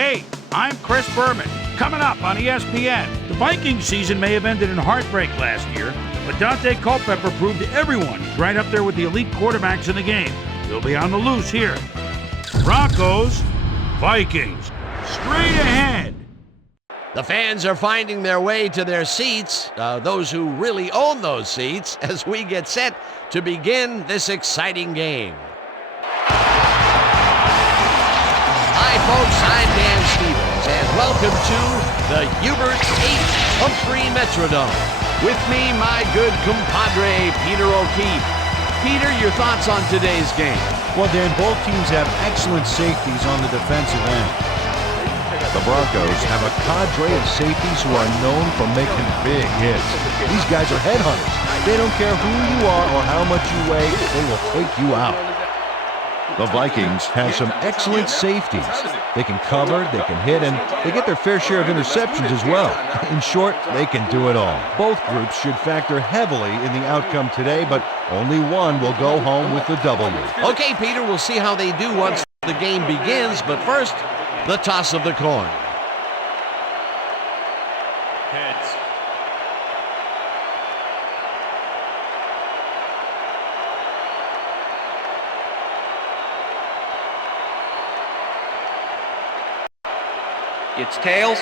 Hey, I'm Chris Berman. Coming up on ESPN, the Vikings season may have ended in heartbreak last year, but Dante Culpepper proved to everyone he's right up there with the elite quarterbacks in the game. He'll be on the loose here. Broncos, Vikings, straight ahead. The fans are finding their way to their seats, those who really own those seats, as we get set to begin this exciting game. Hi, folks. I'm Dan Stevens, and welcome to the Hubert H. Humphrey Metrodome. With me, my good compadre, Peter O'Keefe. Peter, your thoughts on today's game? Well, Dan, both teams have excellent safeties on the defensive end. The Broncos have a cadre of safeties who are known for making big hits. These guys are headhunters. They don't care who you are or how much you weigh, they will take you out. The Vikings have some excellent safeties. They can cover, they can hit, and they get their fair share of interceptions as well. In short, they can do it all. Both groups should factor heavily in the outcome today, but only one will go home with the W. Okay, Peter, we'll see how they do once the game begins, but first, the toss of the coin. Heads. It's tails.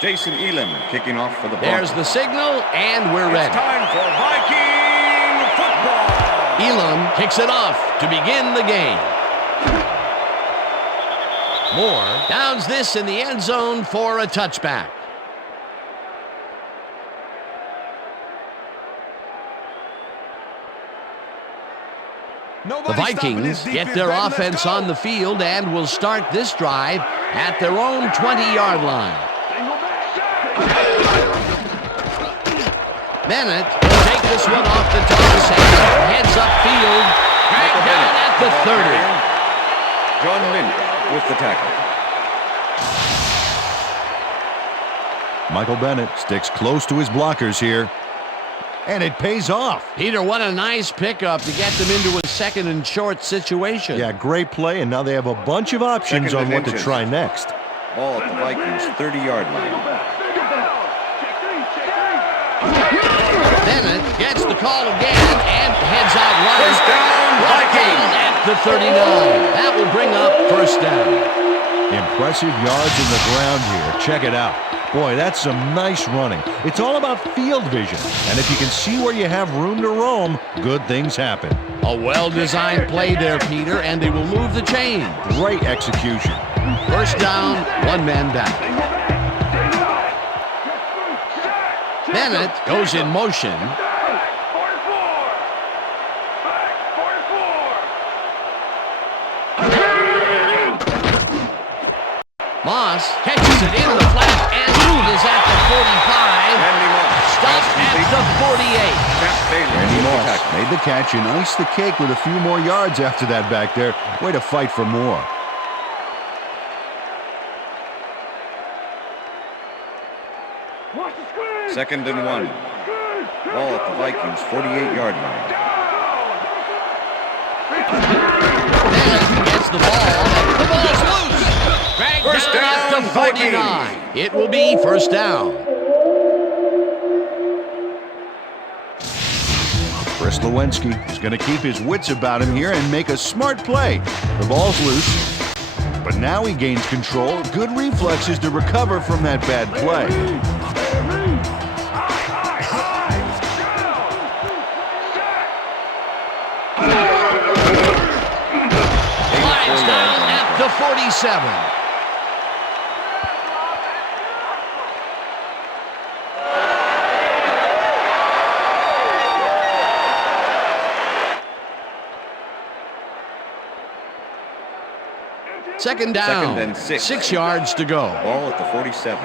Jason Elam kicking off for the Broncos. There's the signal, and we're ready. It's time for Viking football. Elam kicks it off to begin the game. Moore downs this in the end zone for a touchback. The Vikings get their offense on the field and will start this drive at their own 20-yard line. Bennett will take this one off the toss and heads upfield, dragged down at the 30. John Lynch with the tackle. Michael Bennett sticks close to his blockers here, and it pays off. Peter, what a nice pickup to get them into a second and short situation. Yeah, great play, and now they have a bunch of options on what to try next. Ball at the Vikings' 30-yard line. Bennett gets the call again and heads out right. First down, Vikings! At the 39. That will bring up first down. Impressive yards in the ground here. Check it out. Boy, that's some nice running. It's all about field vision. And if you can see where you have room to roam, good things happen. A well-designed play there, Peter, and they will move the chain. Great execution. First down, one man back. Bennett goes in motion. Moss catches it in the flat and is at the 45. Stopped at the 48. Randy Moss made the catch and iced the cake with a few more yards after that back there. Way to fight for more. Second and 1. Ball at the Vikings' 48-yard line. Bennett gets the ball. The ball's loose. Dragged First down at the 49. Vikings. It will be first down. Chris Lewinsky is going to keep his wits about him here and make a smart play. The ball's loose, but now he gains control. Good reflexes to recover from that bad play. Flags down at the 47. Second down, and 6. 6 yards to go. Ball at the 47.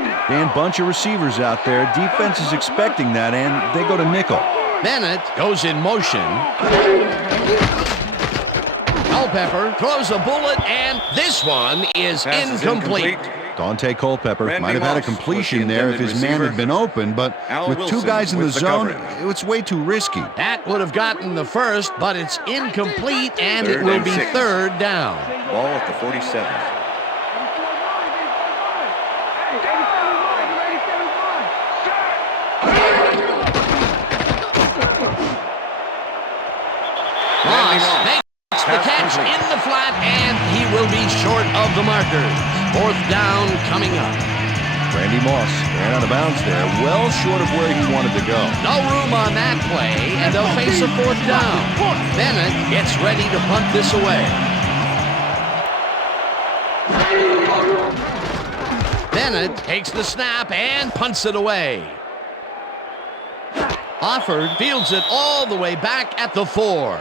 Dan, bunch of receivers out there. Defense is expecting that, and they go to nickel. Bennett goes in motion. Culpepper throws a bullet, and this one is Pass is incomplete. Dante Culpepper Randy might have had a Moss was completion the there if intended his man receiver. had been open, but Al with two Wilson guys in the with the zone, coverage. it's way too risky. That would have gotten the first, but it's incomplete, and it Third will and be 6. third down. Ball at the 47. Moss makes the catch in the flat, and he will be short of the markers. Fourth down coming up. Randy Moss ran out of bounds there, well short of where he wanted to go. No room on that play, and they'll face a fourth down. Bennett gets ready to punt this away. Bennett takes the snap and punts it away. Offord fields it all the way back at the 4.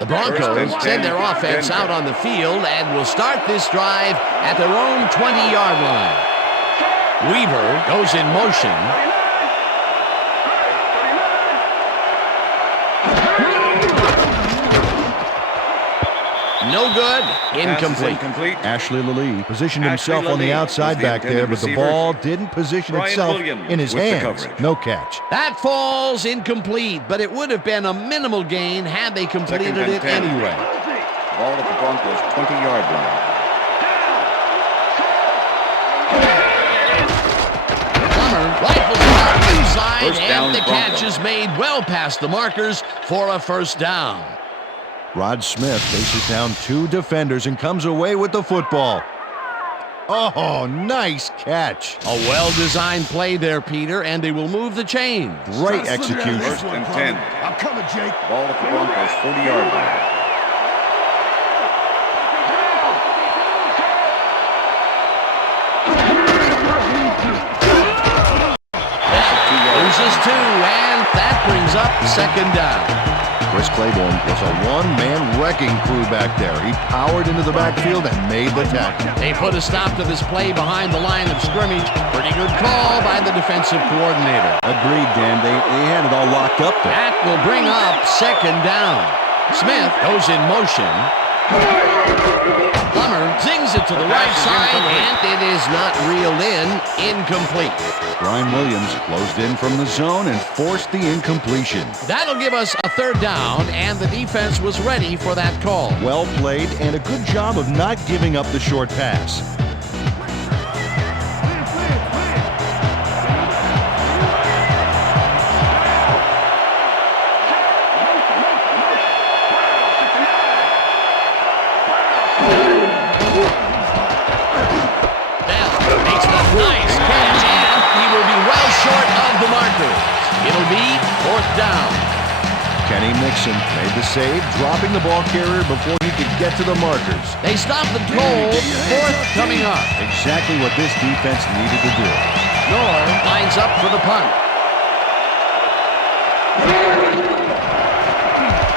The Broncos send their offense out on the field and will start this drive at their own 20-yard line. Weaver goes in motion. No good. Incomplete. Ashley Lilly positioned himself Ashley on the Lilly outside was the back there, but the intended ball receiver. didn't position Brian itself Williams in his with the hands. coverage. No catch. That falls incomplete, but it would have been a minimal gain had they completed Second and it 10. anyway. Ball at the Broncos 20-yard line. Plummer rifles it out inside, First down, and the catch Broncos. is made well past the markers for a first down. Rod Smith faces down two defenders and comes away with the football. Oh, nice catch. A well-designed play there, Peter, and they will move the chains. Great execution. First and 10. I'm coming, Jake. Ball at the Broncos 40-yard line. Loses 2, and that brings up second down. Chris Claiborne was a one-man wrecking crew back there. He powered into the backfield and made the tackle. They put a stop to this play behind the line of scrimmage. Pretty good call by the defensive coordinator. Agreed, Dan. They had it all locked up there. That will bring up second down. Smith goes in motion. Plummer zings it to the right side, and it is not reeled in. Incomplete. Brian Williams closed in from the zone and forced the incompletion. That'll give us a third down, and the defense was ready for that call. Well played and a good job of not giving up the short pass. Bell makes a nice catch, and he will be well short of the markers. It'll be fourth down. Kenny Mixon made the save, dropping the ball carrier before he could get to the markers. They stop the goal. Fourth coming up. Exactly what this defense needed to do. Nor lines up for the punt.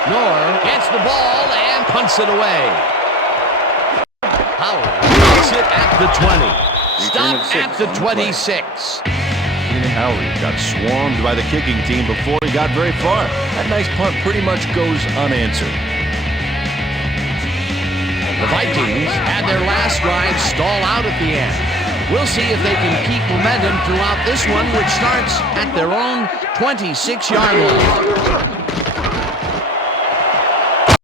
Nor gets the ball and punts it away. Howard gets it at the 20. Stop at the 26. Keenan Howard got swarmed by the kicking team before he got very far. That nice punt pretty much goes unanswered. The Vikings had their last drive stall out at the end. We'll see if they can keep momentum throughout this one, which starts at their own 26-yard line.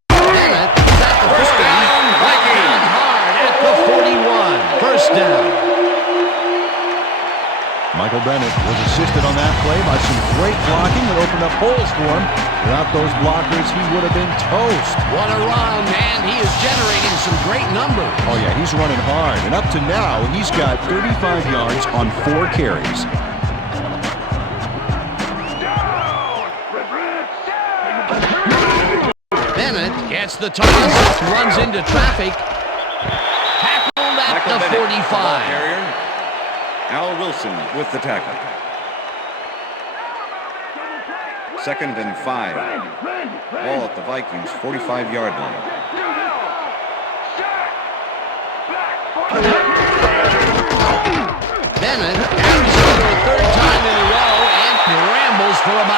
Bennett is at the 40. Vikings hard at the 41. First down. Michael Bennett was assisted on that play by some great blocking that opened up holes for him. Without those blockers, he would have been toast. What a run, and he is generating some great numbers. Oh, yeah, he's running hard. And up to now, he's got 35 yards on 4 carries. Bennett gets the toss, runs into traffic. Tackled at Michael the Bennett, the ball 45. carrier. Al Wilson with the tackle. Second and 5. Ball at the Vikings 45-yard line. Bennett carries it for a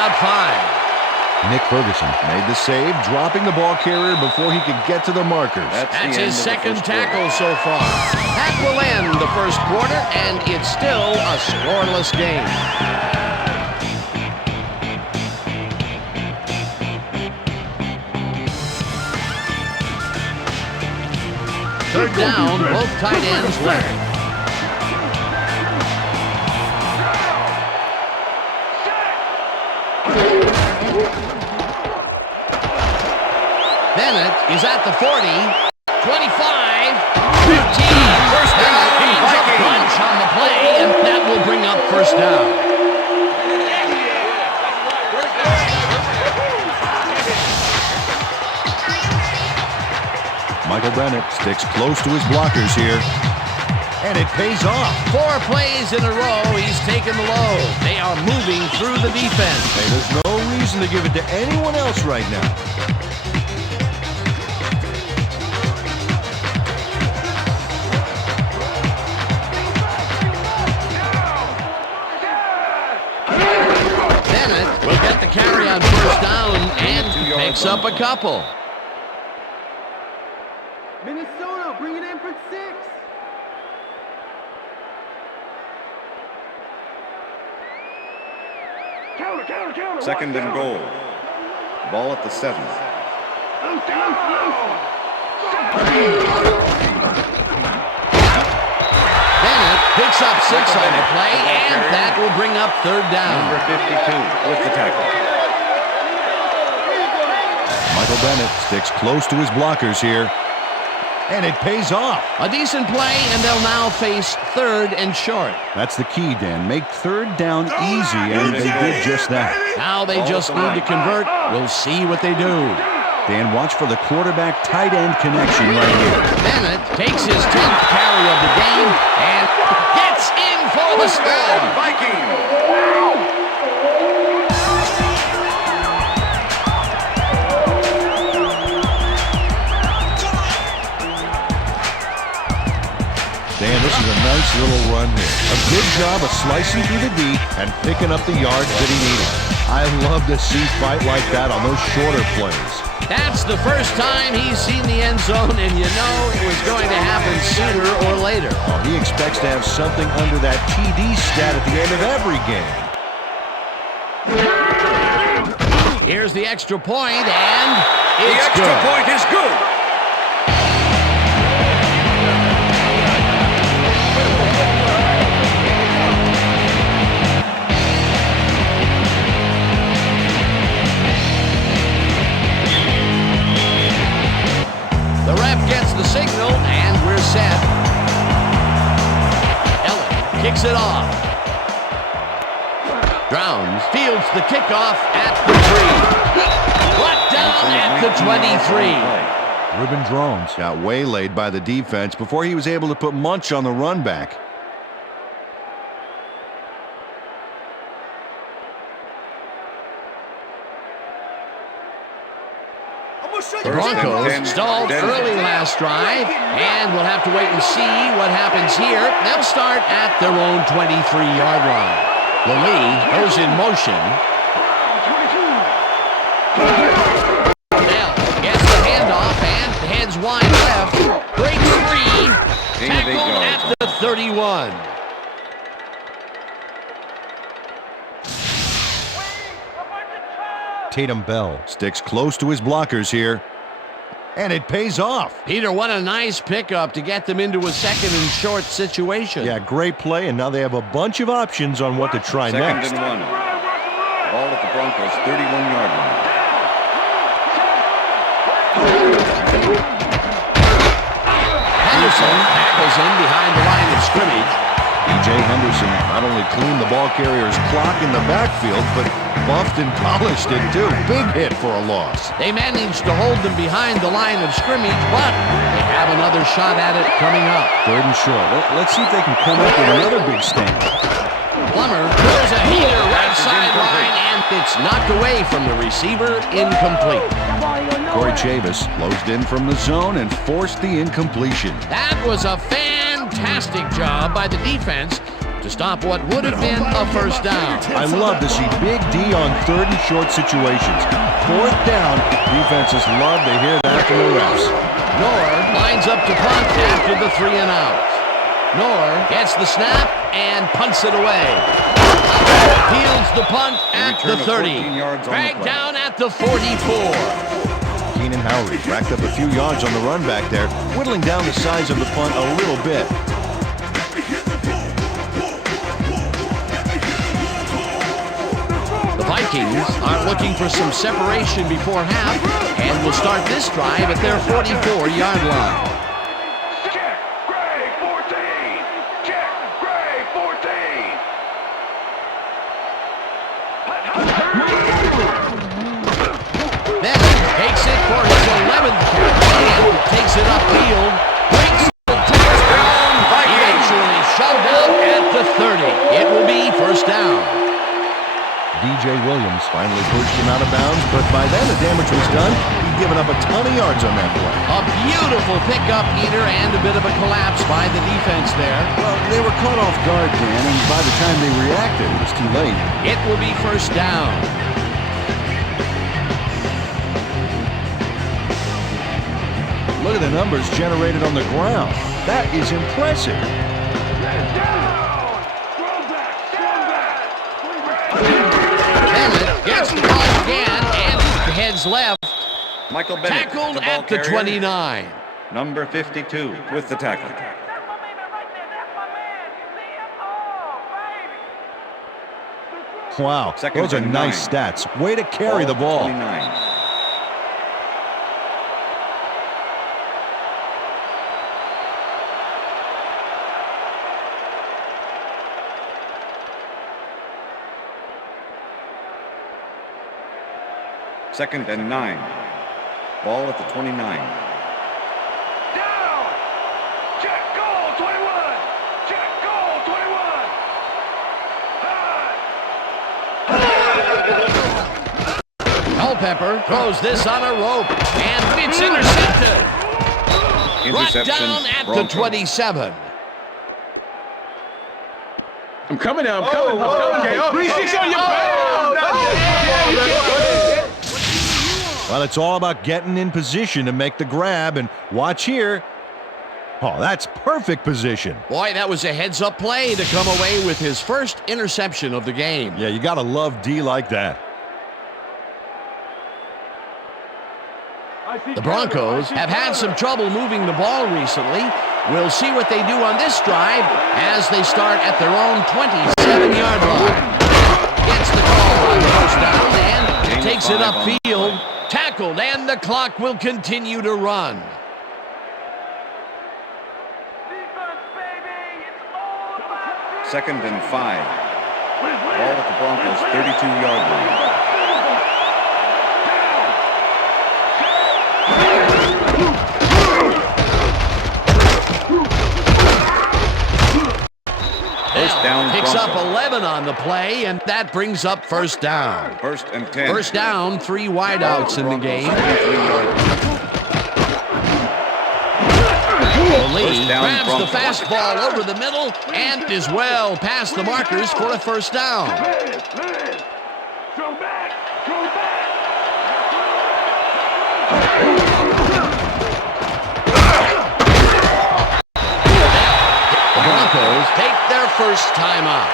about 5. Nick Ferguson made the save, dropping the ball carrier before he could get to the markers. That's his second tackle so far. That will end the first quarter, and it's still a scoreless game. Third down, both tight ends left. Bennett is at the 40, 25, 15. First down, Bennett needs a bunch on the play, and that will bring up first down. Michael Bennett sticks close to his blockers here, and it pays off. 4 plays in a row, he's taken the load. They are moving through the defense. Hey, there's no reason to give it to anyone else right now. Bennett will get the carry on first down and picks up a couple. Minnesota, bring it in for 6. Counter. Second and goal. Ball at the 7. Bennett picks up 6 on the play, and that will bring up third down. Number 52 with the tackle. Michael Bennett sticks close to his blockers here, and it pays off. A decent play, and they'll now face third and short. That's the key, Dan. Make third down easy, and they did just that. Now they just need to convert. We'll see what they do. Dan, watch for the quarterback-tight end connection right here. Bennett takes his 10th carry of the game and gets in for the score. Vikings. Dan, this is a nice little run here. A good job of slicing through the D and picking up the yards that he needed. I love to see fight like that on those shorter plays. That's the first time he's seen the end zone, and you know it was going to happen sooner or later. Oh, he expects to have something under that TD stat at the end of every game. Here's the extra point, and The it's extra good. point is good. The ref gets the signal, and we're set. Ellen kicks it off. Drowns fields the kickoff at the 3. Brought down at the 23. Ruben Drones got waylaid by the defense before he was able to put Munch on the run back. The Broncos stalled early last drive, and we'll have to wait and see what happens here. They'll start at their own 23-yard line. Lee goes in motion. Bell gets the handoff and heads wide left. Breaks free. Tackled at the 31. Tatum Bell sticks close to his blockers here, and it pays off. Peter, what a nice pickup to get them into a second and short situation. Yeah, great play, and now they have a bunch of options on what to try next. Second and 1. Ball at the Broncos 31-yard line. Henderson tackles in behind the line of scrimmage. E.J. Henderson not only cleaned the ball carrier's clock in the backfield, but buffed and polished it too. Big hit for a loss. They managed to hold them behind the line of scrimmage, but they have another shot at it coming up. Third and short. Let's see if they can come up with another big stand. Plummer throws a heater right sideline, and it's knocked away from the receiver, incomplete. Corey Chavis closed in from the zone and forced the incompletion. That was a fantastic job by the defense to stop what would have been a first down. I love to see Big D on 3rd and short situations. 4th down, defenses love to hear that from the refs. Nord lines up to punt after the 3 and out. Nord gets the snap and punts it away. Fields the punt at the 30. Dragged down at the 44. Keenan Howry racked up a few yards on the run back there, whittling down the size of the punt a little bit. The Vikings are looking for some separation before half and will start this drive at their 44-yard line. Check, Gray, 14. Check, Gray, 14. Then takes it for his 11th carry and takes it upfield. Breaks the touchdown. Eventually shoved out at the 30. It will be first down. DJ Williams finally pushed him out of bounds, but by then the damage was done. He'd given up a ton of yards on that play. A beautiful pickup, Peter, and a bit of a collapse by the defense there. Well, they were caught off guard, Dan, and by the time they reacted, it was too late. It will be first down. Look at the numbers generated on the ground. That is impressive. Bennett gets the ball again and heads left. Michael Bennett, Tackled the ball at the carrier. 29. Number 52 with the tackle. Wow, Second those are and nice 9. stats. Way to carry the ball. 29. Second and 9. Ball at the 29. Down. Check, goal, 21. Check, goal, 21. Culpepper throws this on a rope, and it's intercepted. Brought Interception. down at the Broncos. 27. I'm coming now, I'm coming. Okay, 3-6 on your back. Well, it's all about getting in position to make the grab, and watch here. Oh, that's perfect position. Boy, that was a heads-up play to come away with his first interception of the game. Yeah, you gotta love D like that. The Broncos have had some trouble moving the ball recently. We'll see what they do on this drive as they start at their own 27-yard line. Gets the call on the first down and takes it upfield. Tackled, and the clock will continue to run. Second and 5. Ball at the Broncos 32-yard line. First down, Picks up Broncos. 11 on the play, and that brings up first down. First and 10. First down, 3 wideouts in the game. Lee down, grabs Broncos. the fastball over the middle and is well past the markers for a first down. Throw back. Throw back. The Broncos take their first timeout.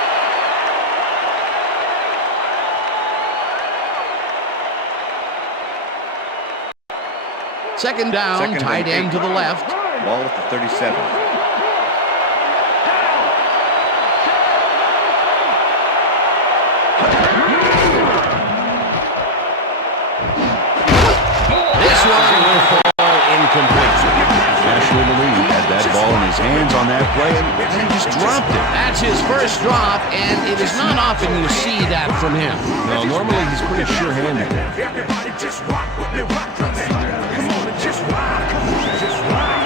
Second down, Second and tight end 8. to the left. Ball at the 37. This one will fall incomplete. National League had that ball in his hands on that play, and then he just dropped it. That's his first drop, and it is not often you see that from him. No, normally he's pretty sure-handed. Everybody just rock with me, rock the man. Come on and just rock. Just rock.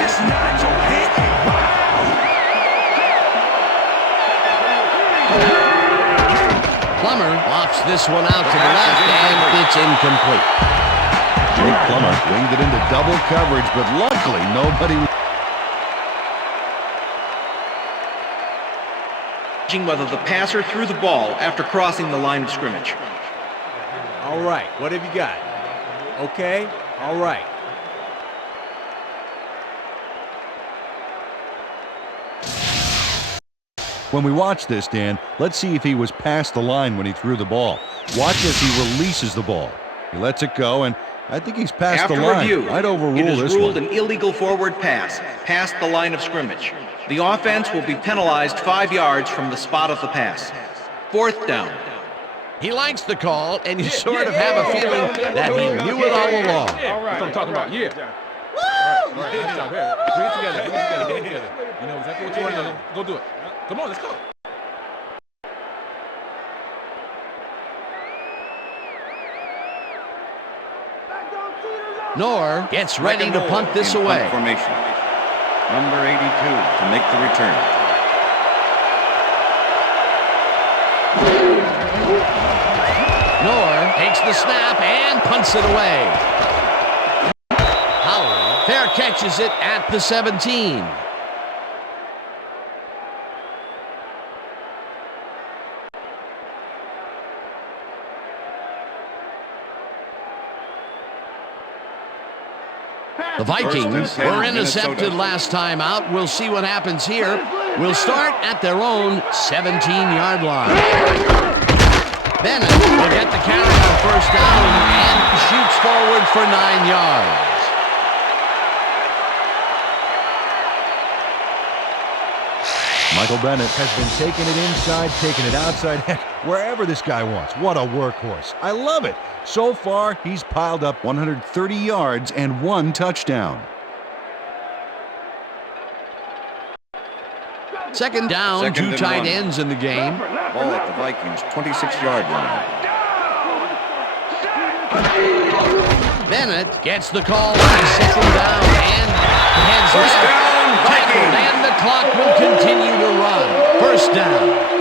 Just nod your head and rock. Plummer lofts this one out to the left, and it's incomplete. Jake Plummer winged it into double coverage, but luckily nobody... whether the passer threw the ball after crossing the line of scrimmage. All right, what have you got? Okay, all right. When we watch this, Dan, let's see if he was past the line when he threw the ball. Watch as he releases the ball. He lets it go, and I think he's past After the line. review, I'd overrule it is this ruled one. an illegal forward pass past the line of scrimmage. The offense will be penalized 5 yards from the spot of the pass. 4th down. He likes the call, and you sort of have a feeling that he knew it all along. All right. That's what I'm talking about. Yeah. All right. Good job. Bring it together. Get it together. You know exactly what you want to do. Go do it. Come on, let's go. Knorr gets ready to Second punt this in away. punt formation. Number 82 to make the return. Knorr takes the snap and punts it away. Howard fair catches it at the 17. The Vikings were intercepted last time out. We'll see what happens here. We'll start at their own 17-yard line. Bennett will get the carry on first down and shoots forward for 9 yards. Michael Bennett has been taking it inside, taking it outside, heck, wherever this guy wants. What a workhorse. I love it. So far, he's piled up 130 yards and 1 touchdown. Second down, Second 2 and tight 1. ends in the game. Ball at the Vikings' 26-yard line. Bennett gets the call on second down and heads First left. down, Vikings. And the clock will continue to run. First down.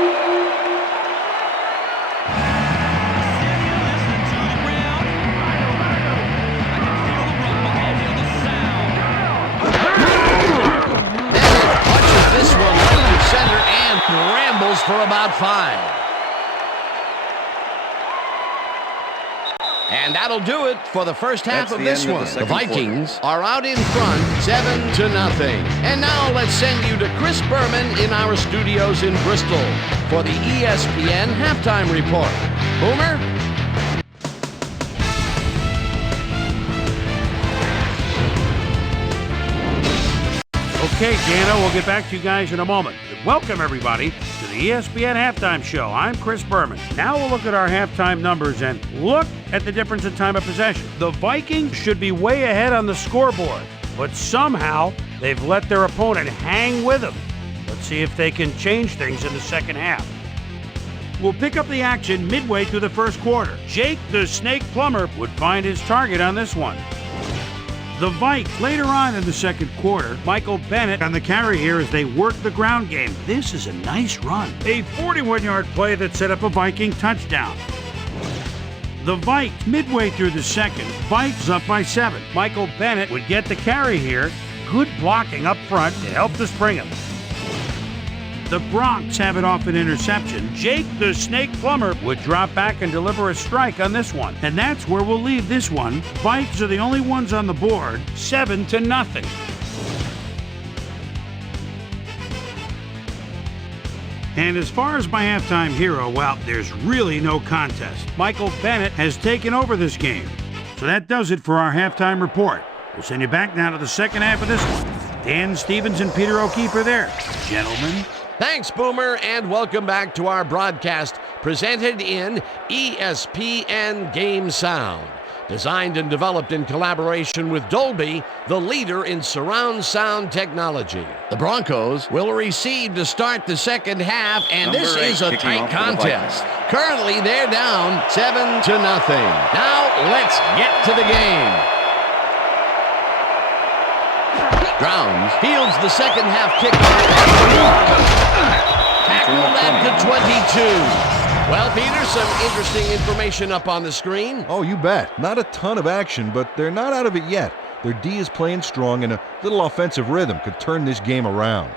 This one right to center and rambles for about 5. And that'll do it for the first half That's of the this end of one. the The second Vikings are out in front 7-0. And now let's send you to Chris Berman in our studios in Bristol for the ESPN halftime report. Boomer? Okay, Dana, we'll get back to you guys in a moment. Welcome, everybody, to the ESPN Halftime Show. I'm Chris Berman. Now we'll look at our halftime numbers and look at the difference in time of possession. The Vikings should be way ahead on the scoreboard, but somehow they've let their opponent hang with them. Let's see if they can change things in the second half. We'll pick up the action midway through the first quarter. Jake the Snake Plumber would find his target on this one. The Vikes later on in the second quarter, Michael Bennett on the carry here as they work the ground game. This is a nice run. A 41-yard play that set up a Viking touchdown. The Vikes midway through the second, Vikes up by 7. Michael Bennett would get the carry here. Good blocking up front to help the Springham. The Broncos have it off an interception. Jake the Snake Plumber would drop back and deliver a strike on this one. And that's where we'll leave this one. Vikes are the only ones on the board, 7-0. And as far as my halftime hero, well, there's really no contest. Michael Bennett has taken over this game. So that does it for our halftime report. We'll send you back now to the second half of this one. Dan Stevens and Peter O'Keefe are there. Gentlemen. Thanks, Boomer, and welcome back to our broadcast presented in ESPN Game Sound. Designed and developed in collaboration with Dolby, the leader in surround sound technology. The Broncos will receive to start the second half, and Number this 8 is a kicking tight off for the contest. Vikings. Currently, they're down 7-0. Now, let's get to the game. Grounds fields the second half kickoff. Tackled at the 22. Well, Peter, some interesting information up on the screen. Oh, you bet. Not a ton of action, but they're not out of it yet. Their D is playing strong, and a little offensive rhythm could turn this game around.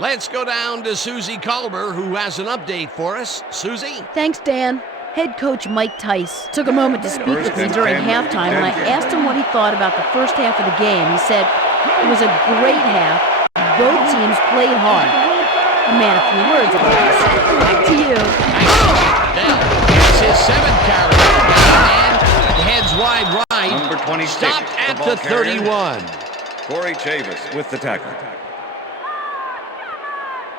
Let's go down to Susie Culber, who has an update for us. Susie? Thanks, Dan. Head coach Mike Tice took a moment to speak with me during halftime when I asked him what he thought about the first half of the game. He said, "It was a great half. Both teams played hard." A man of few words, of course. Back to you. Bell gets his 7th carry and heads wide right. Number 26. Stopped at the 31. Corey Chavis with the tackle.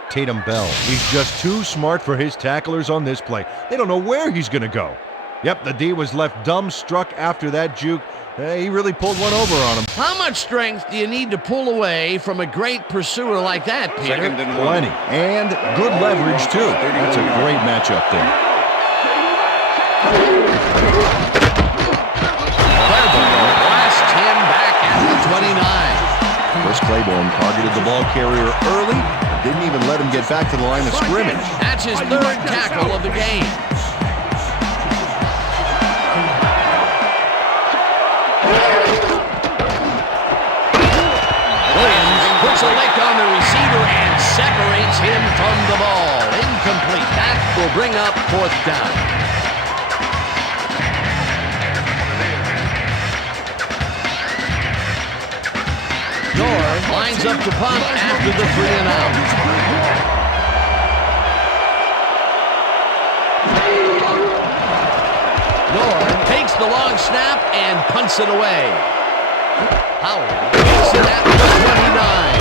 Tatum Bell. He's just too smart for his tacklers on this play. They don't know where he's going to go. Yep, the D was left dumbstruck after that juke. He really pulled one over on him. How much strength do you need to pull away from a great pursuer like that, Peter? Second and 1. Plenty. And good leverage, too. That's a great matchup there. Blast him back at the 29. Chris Claiborne targeted the ball carrier early, but didn't even let him get back to the line of scrimmage. That's his 3rd tackle of the game. Williams puts a lick on the receiver and separates him from the ball. Incomplete. That will bring up 4th down. Lines up to punt after the 3 and out. Norn takes the long snap and punts it away. Howard takes it at the 29.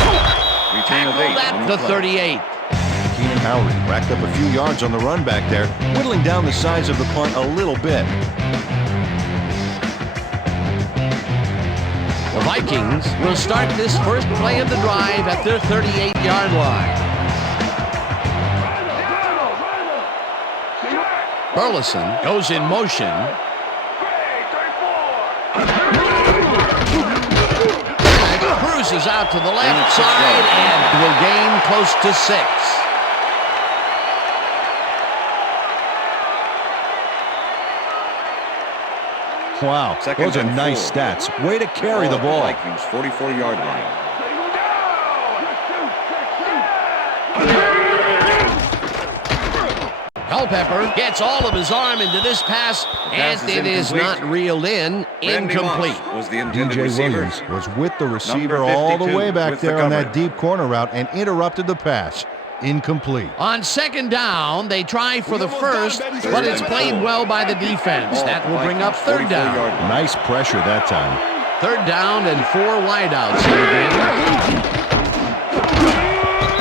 Retain of 8 Tackled on at the the play. 38. Keenan Howard racked up a few yards on the run back there, whittling down the size of the punt a little bit. The Vikings will start this first play of the drive at their 38-yard line. Burleson goes in motion. Cruises out to the left side and will gain close to 6. Wow, those are nice stats. Way to carry the ball. Vikings 44-yard line. Culpepper gets all of his arm into this pass, and it is not reeled in. Incomplete. Was the intended DJ receiver. Williams was with the receiver Number all the 52 way back with the there on that cover. deep corner route and interrupted the pass. Incomplete. On 2nd down, they try for the first, but it's played well by the defense. That will bring up 3rd down. Nice pressure that time. 3rd down and 4 wideouts in the game.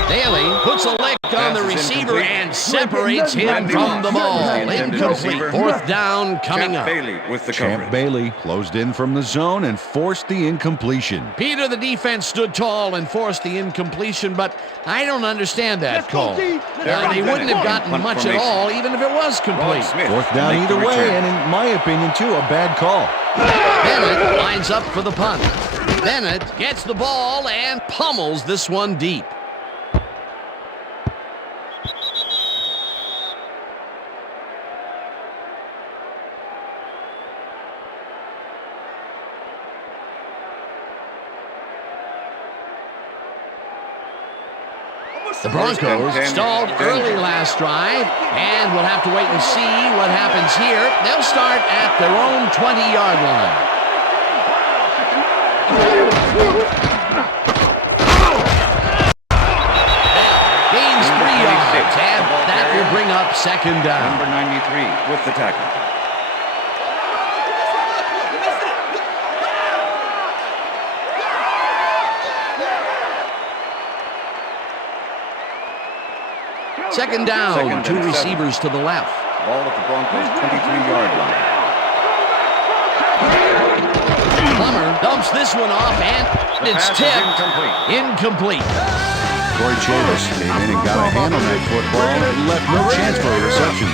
Daly puts a lick on the receiver and separates him from the ball. Incomplete. 4th down coming up. Bailey with the Champ coverage. Bailey closed in from the zone and forced the incompletion. Peter, the defense stood tall and forced the incompletion, but I don't understand that call. They wouldn't have gotten much at all, even if it was complete. Fourth down either way, and in my opinion, too, a bad call. Bennett lines up for the punt. Bennett gets the ball and pummels this one deep. The Broncos stalled early last drive, and we'll have to wait and see what happens here. They'll start at their own 20-yard line. Bell gains 3 yards, and that will bring up 2nd down. Number 93 with the tackle. Second down, 2 receivers to the left. Ball at the Broncos' 23-yard line. Plummer dumps this one off, and it's pass is tipped. Incomplete. Corey Chavis came in and got a hand on that football and left no chance for a reception.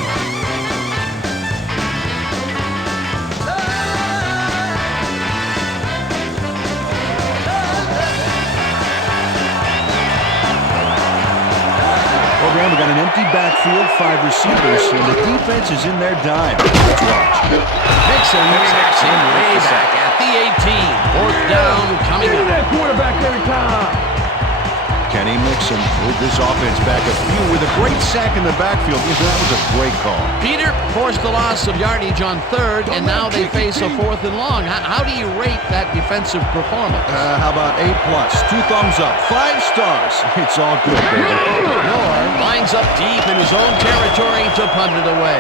We got an empty backfield, 5 receivers, and the defense is in their dime. Let's watch. Mixon taps him way back at the 18. 4th down coming up. Kenny Mixon moved this offense back a few with a great sack in the backfield. That was a great call. Peter forced the loss of yardage on third, and now they face a 4th and long. How do you rate that defensive performance? How about A+, 2 thumbs up, 5 stars. It's all good, baby. Moore lines up deep in his own territory to punt it away.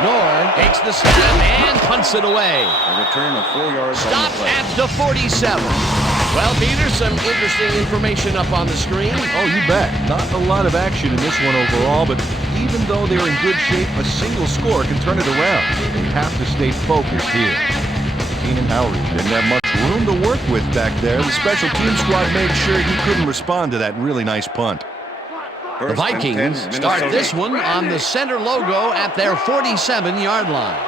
Moore takes the snap and punts it away. A return of 4 yards on the Stopped play. at the 47. Well, Peter, some interesting information up on the screen. Oh, you bet. Not a lot of action in this one overall, but even though they're in good shape, a single score can turn it around. They have to stay focused here. Keenan Howard didn't have much room to work with back there. The special team squad made sure he couldn't respond to that really nice punt. The Vikings start this one on the center logo at their 47-yard line.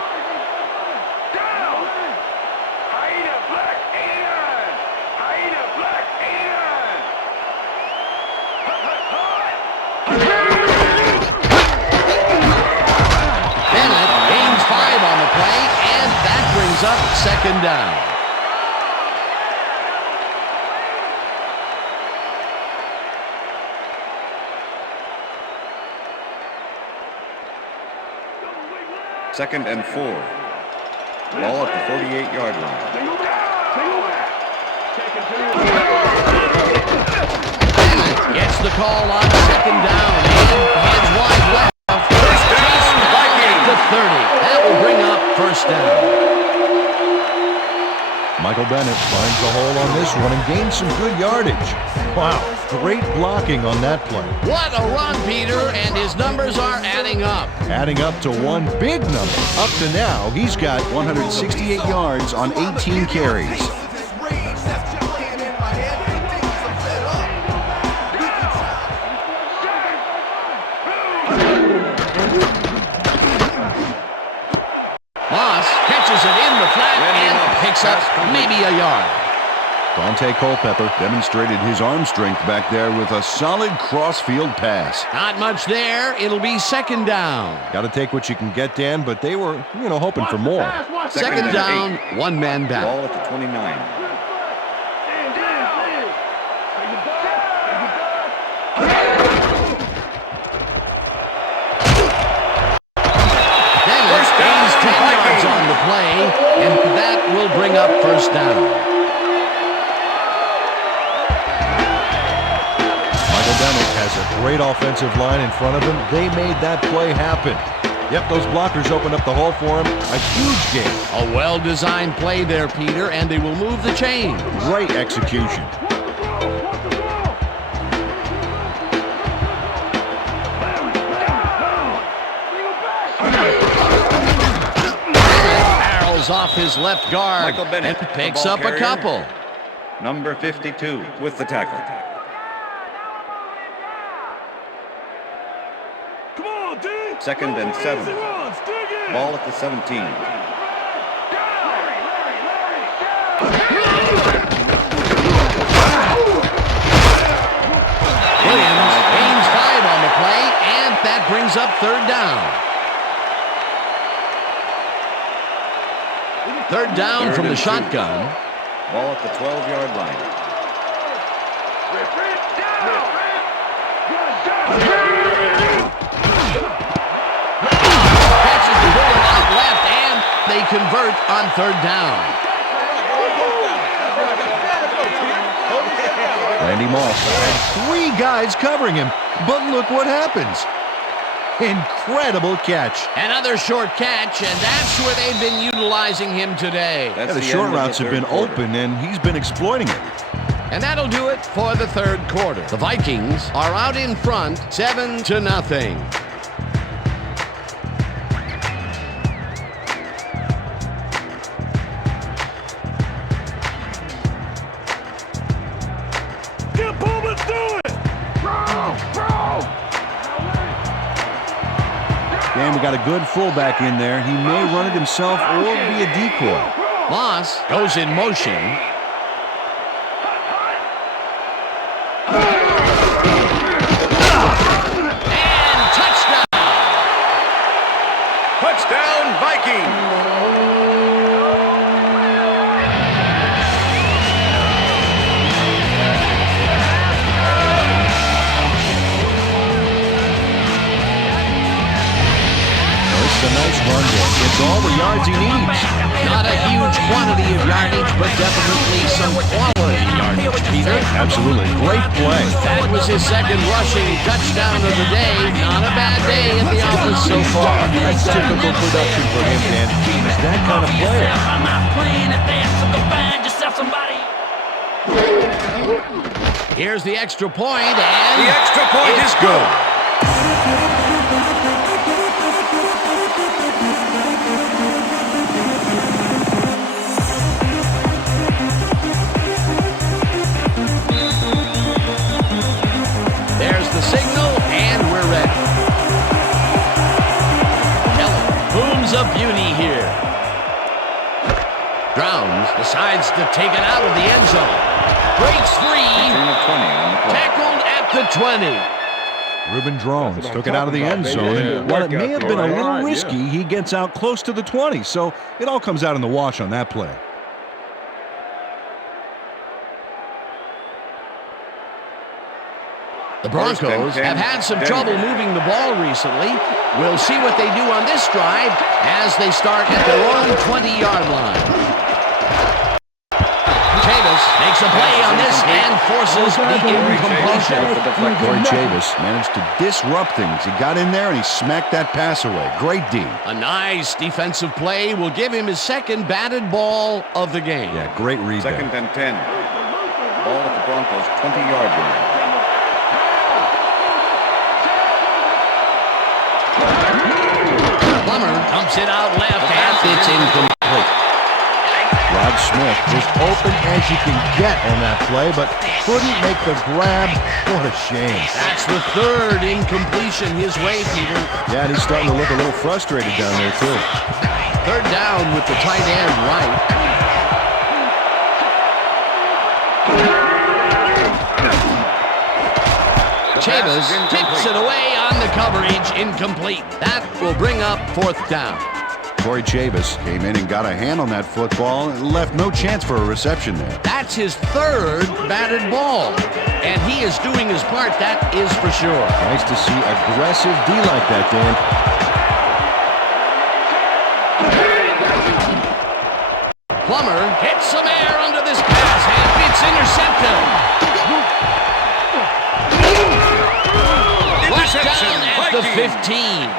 Bennett gains 5 on the play, and that brings up 2nd down. Second and 4. Ball at the 48-yard line. Bennett gets the call on 2nd down and heads wide left. First down, Vikings. To 30. That will bring up 1st down. Michael Bennett finds the hole on this one and gains some good yardage. Wow, great blocking on that play. What a run, Peter, and his numbers are adding up. Adding up to one big number. Up to now, he's got 168 yards on 18 carries. Moss catches it in the flat and picks up maybe a yard. Dante Culpepper demonstrated his arm strength back there with a solid cross-field pass. Not much there. It'll be 2nd down. Got to take what you can get, Dan, but they were, hoping for more. 2nd down, 1 man back. Ball at the 29. Gains 10 yards on the play, and that will bring up 1st down. Michael Bennett has a great offensive line in front of him. They made that play happen. Yep, those blockers opened up the hole for him. A huge game. A well-designed play there, Peter, and they will move the chain. Great execution. Off his left guard. Michael Bennett and picks up a couple. Number 52 with the tackle. Come on, D. 2nd and 7. Ball at the 17. Williams gains 5 on the play, and that brings up 3rd down. 3rd down from the shotgun. Ball at the 12-yard line. Catches the ball out left, and they convert on 3rd down. Randy Moss had 3 guys covering him, but look what happens. Incredible catch. Another short catch, and that's where they've been utilizing him today. That's The short end of routes the have been third quarter. open, and he's been exploiting it. And that'll do it for the 3rd quarter. The Vikings are out in front, 7-0. Get Bowman, do it! Dan, we got a good fullback in there. He may run it himself or be a decoy. Moss goes in motion. And touchdown! Touchdown, Vikings! a nice run there. Gets all the yards he needs. Not a huge quantity of yardage, but definitely some quality yardage, Peter. Absolutely. Great play. That was his second rushing touchdown of the day. Not a bad day at the office so far. That's typical production for him, Dan. He's that kind of player. Here's the extra point, and The extra point is good. there's the signal, and we're ready. Kelly booms a beauty here. Drowns decides to take it out of the end zone. Breaks free. Return of 20 on the play. Tackled at the 20. Reuben Drones took it out of the end zone, and while it may have been a little risky, he gets out close to the 20, so it all comes out in the wash on that play. The Broncos have had some trouble moving the ball recently. We'll see what they do on this drive as they start at their own 20-yard line. Chavis makes a play on this and forces the incompletion. Corey Chavis managed to disrupt things. He got in there and he smacked that pass away. Great D. A nice defensive play will give him his second batted ball of the game. Yeah, great read there. Second and 10. Ball at the Broncos' 20-yard line. Plummer dumps it out left and it's incomplete. Rod Smith was open as you can get on that play, but couldn't make the grab. What a shame. That's the third incompletion his way, Peter. Yeah, and he's starting to look a little frustrated down there, too. Third down with the tight end right. Chavis tips it away on the coverage, incomplete. That will bring up fourth down. Corey Chavis came in and got a hand on that football and left no chance for a reception there. That's his third batted ball, and he is doing his part, that is for sure. Nice to see aggressive D like that, Dan. Plummer hits some air under this pass, and it's intercepted. Brought down at the 15.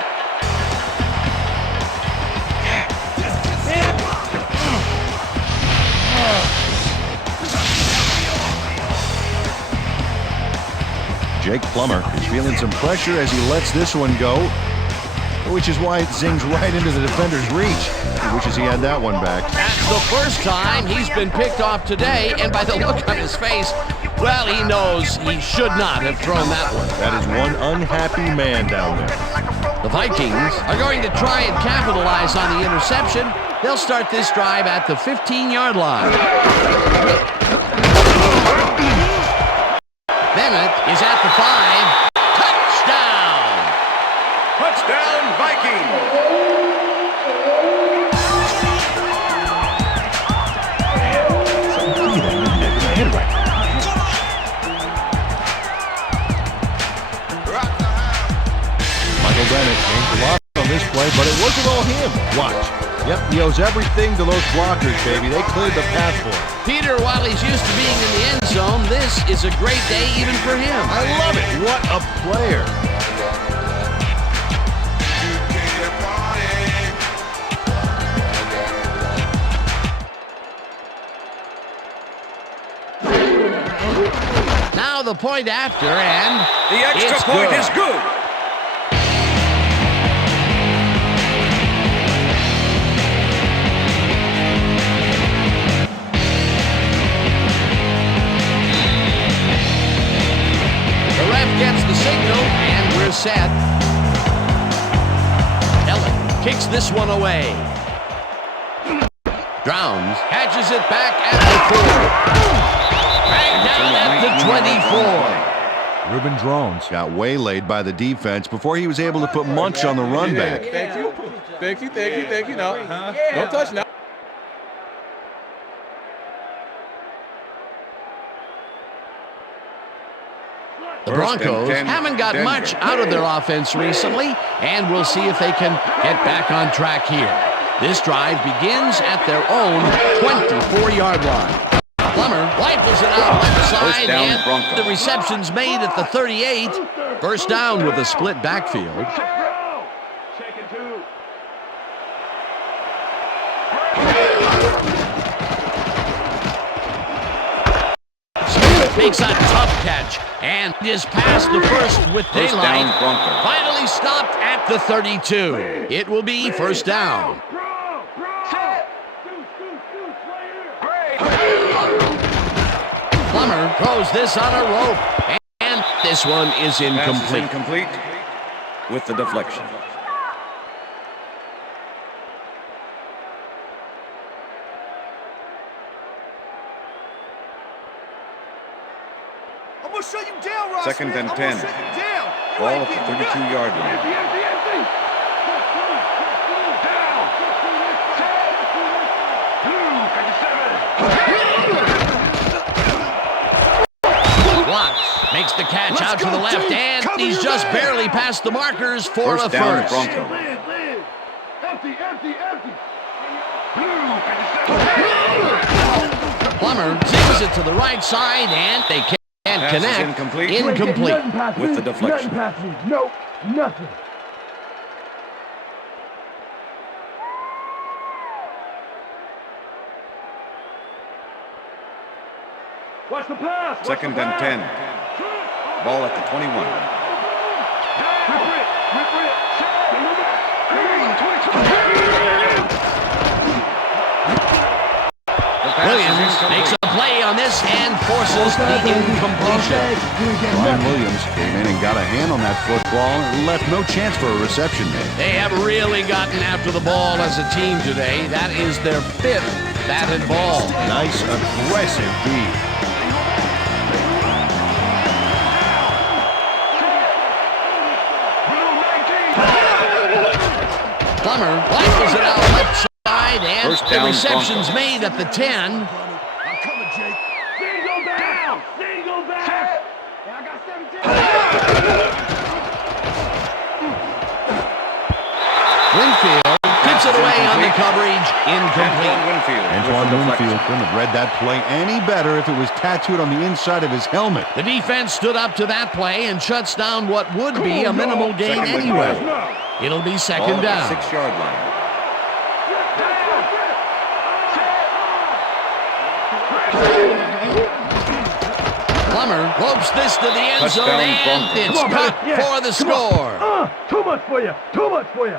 Jake Plummer is feeling some pressure as he lets this one go, which is why it zings right into the defender's reach. He wishes he had that one back. That's the first time he's been picked off today, and by the look on his face, well, he knows he should not have thrown that one. That is one unhappy man down there. The Vikings are going to try and capitalize on the interception. They'll start this drive at the 15-yard line. Bennett is at the 5. Touchdown! Touchdown, Vikings! Michael Bennett gained a lot on this play, but it wasn't all him. Watch. Yep, he owes everything to those blockers, baby. They cleared the path for him. Peter, while he's used to being in the end zone, this is a great day even for him. I love it. What a player. Now the point after, and The extra it's point good. is good. The ref gets the signal, and we're set. Ellen kicks this one away. Drowns catches it back at the 4. Right down at the 24. Reuben Drones got waylaid by the defense before he was able to put Munch on the run back. Thank you. Thank you. Thank you. Thank you. No. Don't touch now. The Broncos haven't got much out of their offense recently, and we'll see if they can get back on track here. This drive begins at their own 24-yard line. Plummer rifles it out left side, and Broncos. the reception's made at the 38. First down with a split backfield. Makes a tough catch and is past the first with First daylight. down, Broncos. Finally stopped at the 32. It will be first down. Plummer throws this on a rope, and this one is Pass is incomplete. incomplete with the deflection. I'm gonna shut you down, Ross. Second man. and I'm 10. gonna shut you down. You Ball ain't at the getting 32-yard line. Watts makes the catch out to the left, and he's just barely past the markers for First a down, first. Broncos. Plummer zings it to the right side, and they can't Pass is connect. incomplete. Incomplete. With the deflection. No, nothing. Watch the pass. Second and 10. Ball at the 21. The pass is Williams incomplete. makes a play on this and forces the incompletion. Brian Williams came in and got a hand on that football and left no chance for a reception there. They have really gotten after the ball as a team today. That is their 5th batted ball. Nice, aggressive D. Plummer rifles it out left side, and First the down, reception's Broncos. made at the 10. I'm coming, Jake. Single back. Single back. Yeah, I got 17. Winfield tips it away on the coverage. Incomplete. Antoine Winfield. Antoine with the deflection. Winfield couldn't have read that play any better if it was tattooed on the inside of his helmet. The defense stood up to that play and shuts down what would be a minimal gain Second and anyway. 12. It'll be Ball second at down. the 6-yard line. Plummer ropes this to the end zone, Touchdown, and Broncos. it's cut for the score. Too much for you. Too much for you.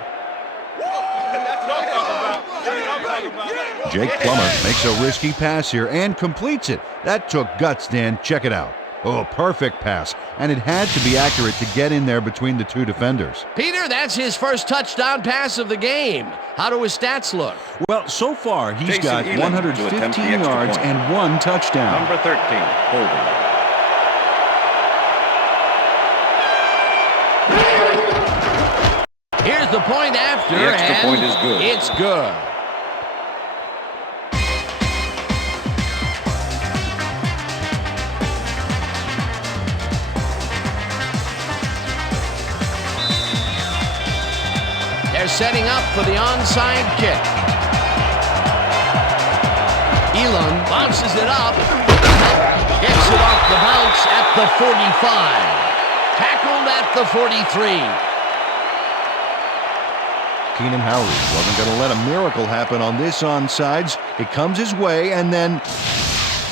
Jake Plummer makes a risky pass here and completes it. That took guts, Dan. Check it out. Oh, perfect pass. And it had to be accurate to get in there between the two defenders. Peter, that's his first touchdown pass of the game. How do his stats look? Well, so far, he's Jason got Elam to attempt the 115 extra yards point. and 1 touchdown. Number 13, holding. Here's the point after, The extra and point is good. It's good. They're setting up for the onside kick. Elam bounces it up. Gets it off the bounce at the 45. Tackled at the 43. Keenan Howard wasn't going to let a miracle happen on this onside. It comes his way and then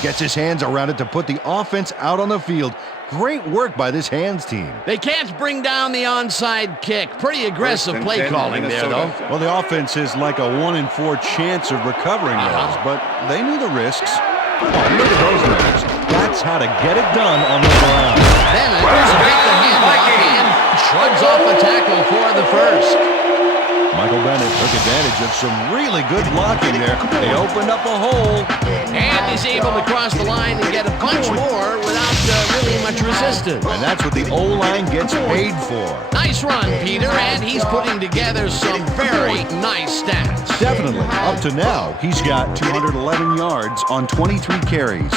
gets his hands around it to put the offense out on the field. Great work by this hands team. They can't bring down the onside kick. Pretty aggressive First and play 10, calling there, though. Minnesota. Well, the offense is like a 1 in 4 chance of recovering those, but they knew the risks. Oh, look at those moves. That's how to get it done on the ground. Then it takes the handoff and shrugs off a tackle for the first. Michael Bennett took advantage of some really good blocking there. They opened up a hole. And he's able to cross the line and get a bunch more without really much resistance. And that's what the O-line gets paid for. Nice run, Peter, and he's putting together some very nice stats. Definitely. Up to now, he's got 211 yards on 23 carries.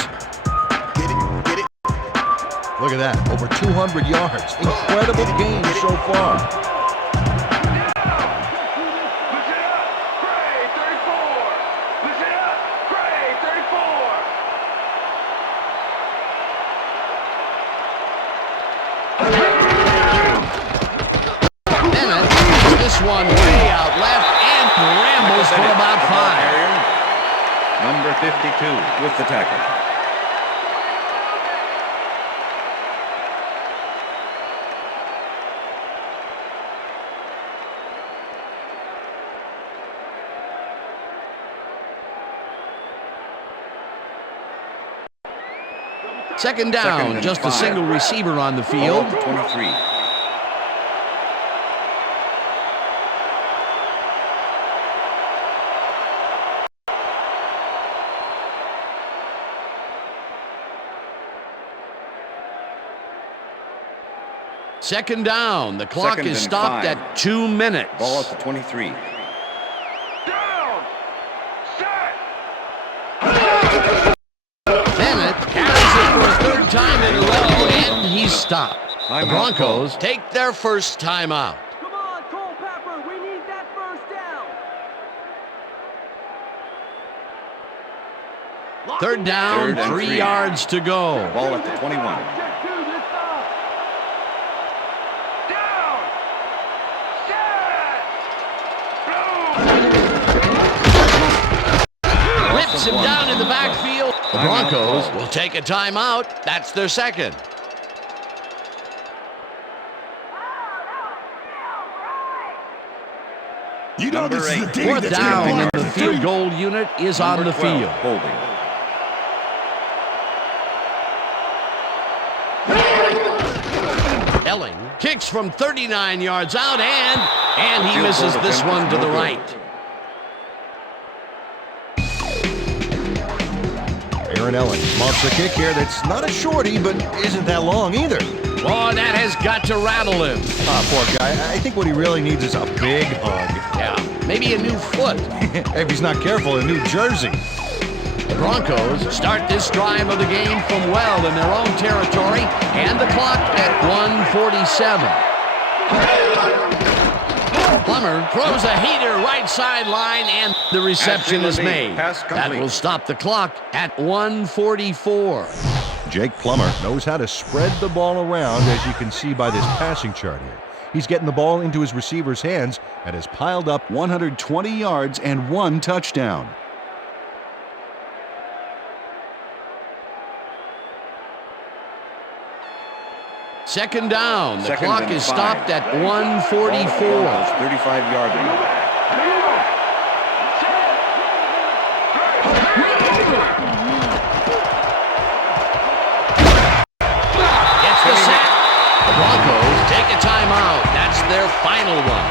Look at that, over 200 yards. Incredible game so far. Bennett keeps this one way out left and rambles for about 5. Number 52 with the tackle. Second down, just a single receiver on the field. 23. Second down, the clock Second is and stopped 5. at 2 minutes. Ball at the 23. Bennett carries it for a third time in a row, and he's stopped. The Broncos take their first timeout. Come on, Culpepper, we need that first down. Third down, Third and 3 3. yards to go. Ball at the 21. Rips him down in the backfield. The Broncos will take a timeout. That's their second. You know Number this is a 8. team Fourth that's down, gonna and play the for field 3. goal unit is on Number the 12, field. Holding. Elling kicks from 39 yards out, and he Field misses goal this attempt one is to no the good. right. Aaron Elling mobs a kick here that's not a shorty, but isn't that long either. Boy, that has got to rattle him. Poor guy. I think what he really needs is a big hug. Yeah, maybe a new foot. If he's not careful, a new jersey. The Broncos start this drive of the game from well in their own territory, and the clock at 1:47. Plummer throws a heater right sideline, and the reception is made. Pass That complete. will stop the clock at 1:44. Jake Plummer knows how to spread the ball around, as you can see by this passing chart here. He's getting the ball into his receiver's hands and has piled up 120 yards and 1 touchdown. Second down. The Second clock and is 5. stopped at Ball 1:44. 35-yard line. Gets the sack. The Broncos take a timeout. That's their final one.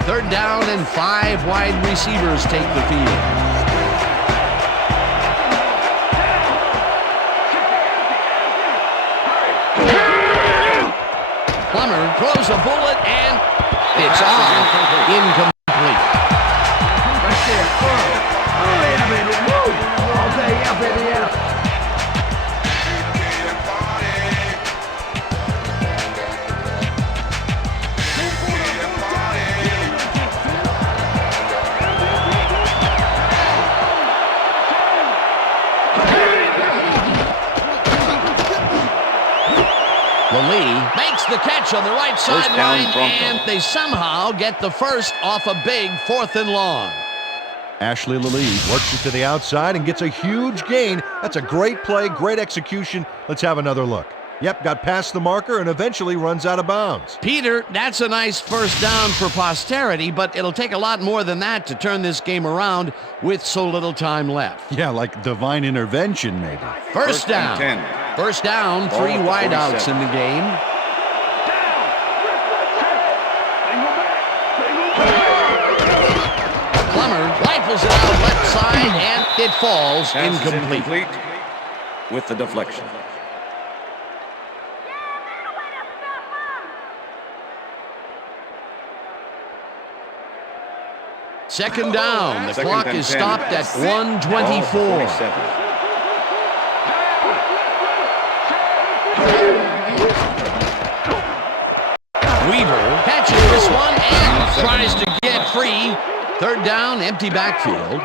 Third down and 5 wide receivers take the field. Plummer throws a bullet and it's off. Incomplete. Lee makes the catch on the right First down, sideline, Broncos. and they somehow get the first off a big 4th and long. Ashley Lilly works it to the outside and gets a huge gain. That's a great play, great execution. Let's have another look. Yep, got past the marker and eventually runs out of bounds. Peter, that's a nice first down for posterity, but it'll take a lot more than that to turn this game around with so little time left. Yeah, like divine intervention, maybe. First down. and 10. First down, Ball 3 at the wideouts 47. in the game. Plummer rifles it out left side, and it falls Pass is incomplete. with the deflection. Second down. The Second clock and is 10. stopped at Ball at 1:24. 47. Weaver catches this one and tries to get free. Third down, empty backfield.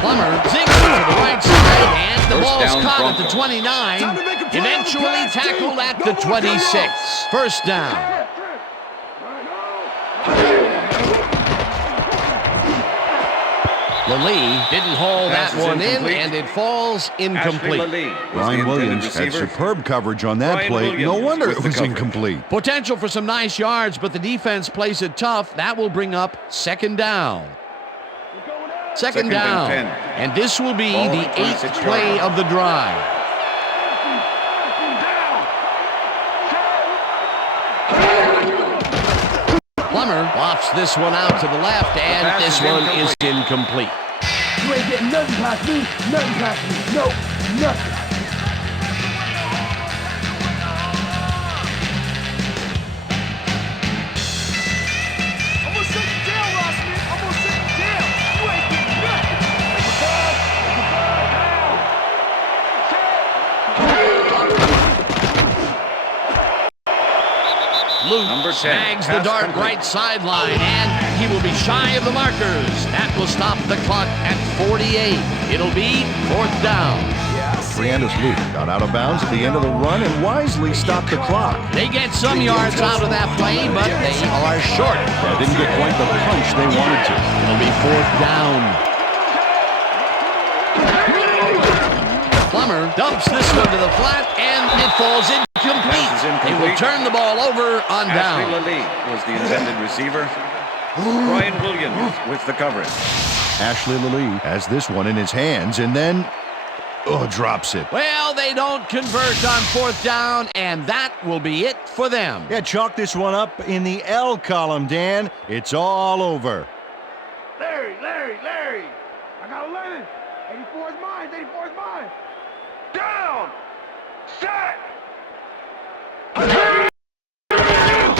Plummer zigs to the right side, and the First ball's down, caught at Broncos. the 29. Eventually tackled at the 26. First down. Lally didn't haul that Pass is one in, incomplete. and it falls incomplete. Ryan Williams had superb coverage on that Ryan play. No Williams wonder with it the was coverage. incomplete. Potential for some nice yards, but the defense plays it tough. That will bring up second down. Second Second and down. 10. And this will be Ball the at 26 eighth play yards. of the drive. Plummer lofts this one out to the left, and pass this is one is incomplete. incomplete. You ain't getting nothing past me. Nothing past me. No, nothing. I'm gonna sit you down, Rossman. I'm gonna sit you down. You ain't getting nothing. Take a ball. Take a ball down. Luke Number 10, snags the pass dart complete. right sideline, and he will be shy of the markers. That will stop the clock at 48. It'll be fourth down. Brianna's Luke got out of bounds at the end of the run and wisely stopped the clock. They get some yards out of that play, but they are short. That didn't get quite the punch they wanted to. It'll be fourth down. Plummer dumps this one to the flat, and it falls incomplete. Pass is They will incomplete. turn the ball over on Ashley down. Lally was the intended receiver. Ryan Williams with the coverage. Ashley Lally has this one in his hands and then drops it. Well, they don't convert on fourth down, and that will be it for them. Yeah, chalk this one up in the L column, Dan. It's all over. Larry. I got 11. 84 is mine. 84 is mine. Down. Set.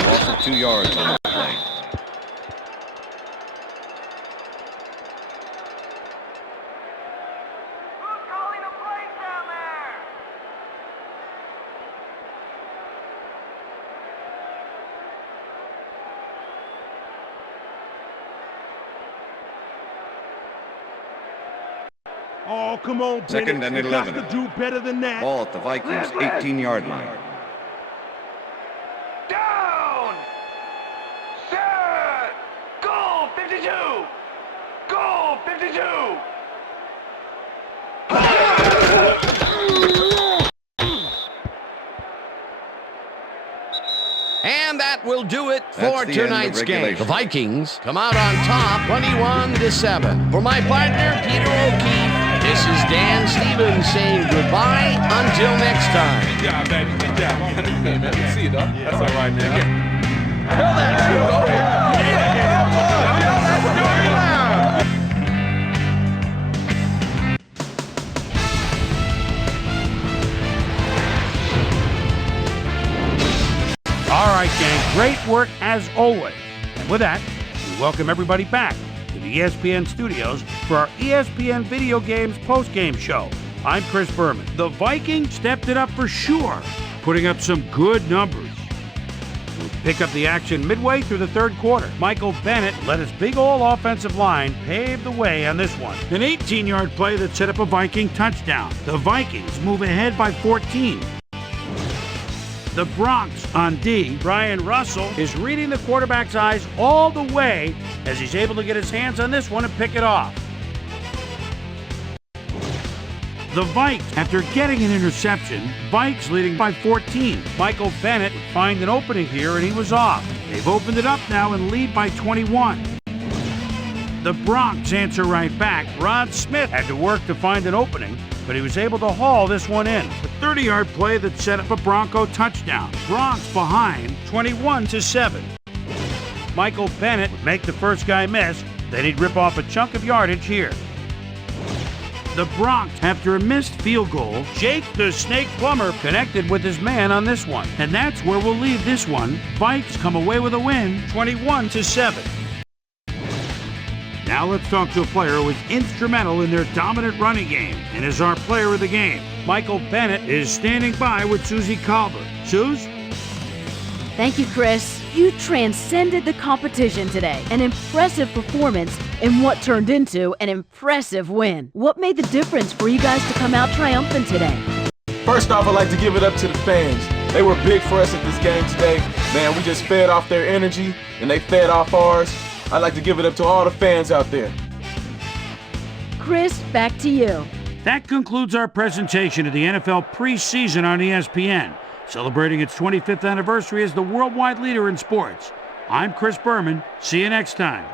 Loss of 2 yards on the play. Who's calling the plays down there? Oh, come on, Penix. Second and You 11. got to do better than that. Ball at the Vikings 18-yard line. Down. Set. Goal 52. Goal 52. And that will do it That's for the end of tonight's game. regulation. The Vikings come out on top 21-7. For my partner, Peter O'Keefe, this is Dan Stevens saying goodbye until next time. Good job, baby. Good job. Hey, man, we see you, dog. That's all right, man. Hell that shit, go ahead. All right, gang, great work as always. And with that, we welcome everybody back to the ESPN studios for our ESPN Video Games postgame show. I'm Chris Berman. The Vikings stepped it up for sure, putting up some good numbers. We'll pick up the action midway through the third quarter. Michael Bennett led his big old offensive line pave the way on this one. An 18-yard play that set up a Viking touchdown. The Vikings move ahead by 14. The Bronx on D. Brian Russell is reading the quarterback's eyes all the way as he's able to get his hands on this one and pick it off. The Vikes, after getting an interception, Vikes leading by 14. Michael Bennett would find an opening here and he was off. They've opened it up now and lead by 21. The Bronx answer right back. Rod Smith had to work to find an opening, but he was able to haul this one in. A 30-yard play that set up a Bronco touchdown. Bronx behind 21-7. Michael Bennett would make the first guy miss, then he'd rip off a chunk of yardage here. the Bronx after a missed field goal. Jake the Snake Plumber connected with his man on this one. And that's where we'll leave this one. Vikes come away with a win, 21-7. Now let's talk to a player who was instrumental in their dominant running game and is our player of the game. Michael Bennett is standing by with Susie Colbert. Suze? Thank you, Chris. You transcended the competition today. An impressive performance in what turned into an impressive win. What made the difference for you guys to come out triumphant today? First off, I'd like to give it up to the fans. They were big for us at this game today. Man, we just fed off their energy, and they fed off ours. I'd like to give it up to all the fans out there. Chris, back to you. That concludes our presentation of the NFL preseason on ESPN, celebrating its 25th anniversary as the worldwide leader in sports. I'm Chris Berman. See you next time.